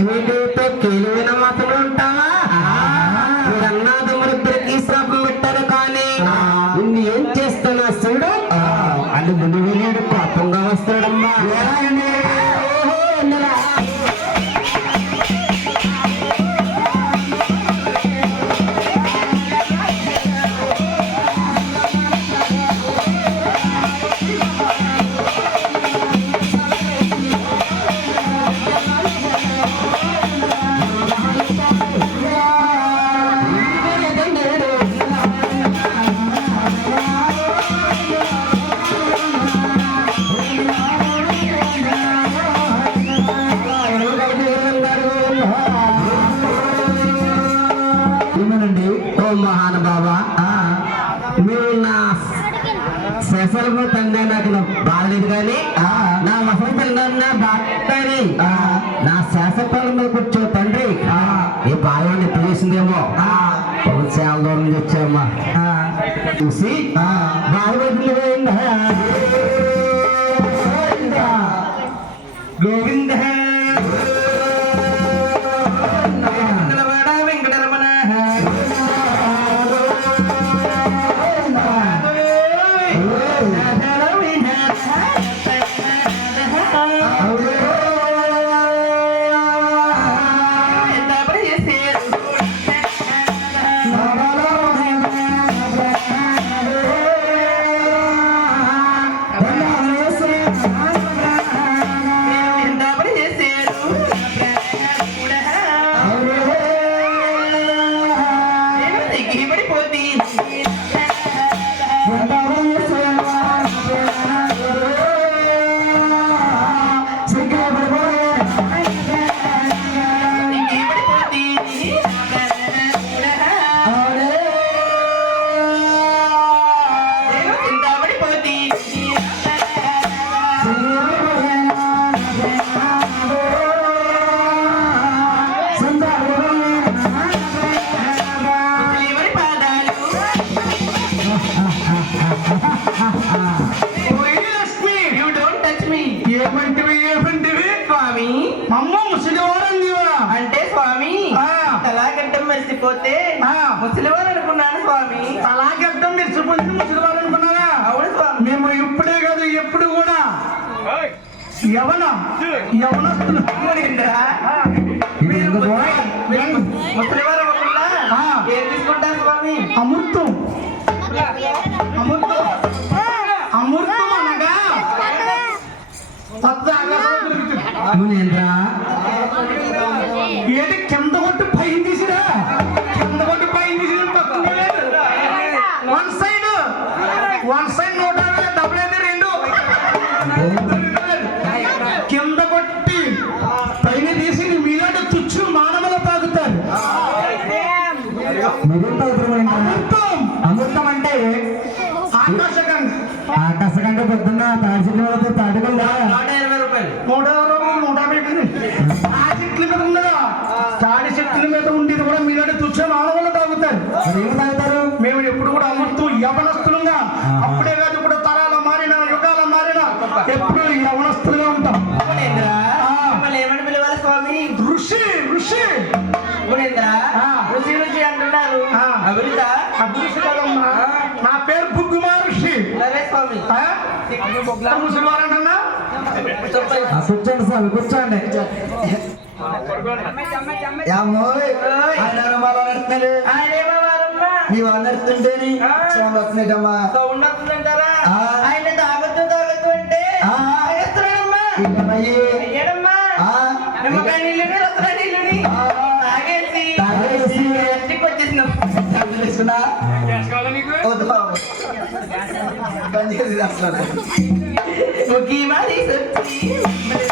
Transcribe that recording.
Sweet మహానుభావ మీరు నా శశలకు తండ్రి నాకు బాగలేదు కానీ నా వసతి తండ్రి బాగుంటాయి నా శాసపాల మీద కూర్చో తండ్రి ఈ బాల్యాన్ని తెలిసిందేమో చాలా దూరం నుంచి చూసి బాగా ఏమంటివి ఏమంటివి? స్వామి. అమ్మ ముసలివారం నీవా అంటే స్వామి ఆ. కళాకంఠం మరిసిపోతే ఆ. ముసలివారు అనుకున్నాను స్వామి. అలాగెట్టం మెరిసిపోయింది ముసలివారు అనుకున్నావా అవును స్వామి. మేము ఇప్పుడే కాదు ఎప్పుడు కూడా. యవన యవనస్తులు. మీరు ముసలివారు. ఏం తీసుకుంటారు స్వామి? అమృతం. అమృతం? మునేంద్ర ఏది కింద కొట్టు పైన తీసిరా? కింద కొట్టు పైన లేదు వన్ సైడ్ వన్ సైడ్ నూట డబ్బులు అయితే రెండు. కింద కొట్టి పైన తీసి మీలాంటి తుచ్చు మానవులు తాగుతారు. అమృతం. అంటే? ఆకాశకంగా ఆకాశకంటే పొద్దున్న తాడిచెట్ల కూడా మీలాంటి తుచ్చ మానవులు తాగుతారు. మరి ఏం తాగుతారు? మేము ఎప్పుడు కూడా అమృతం యవనస్తులుగా అప్పుడే కాదు ఇప్పుడు తరాల మారిన యుగాల మారిన ఎప్పుడు యవనస్తులుగా ఉంటాం. ఋషి ఋషి. రుచి రుచి అంటున్నారు. కదమ్మా. నా పేరు బుగ్గుమా ఋషి. సరే స్వామి? కూర్చోండి స్వామి కూర్చోండి? నీవు ఆ. సౌండ్ వస్తున్నాయిటమ్మా. ఆయన తాగొద్దు తాగొద్దు అంటే వచ్చేసినాం. వద్దు బాబు. పని చేసి అసలు. So give my reason, please.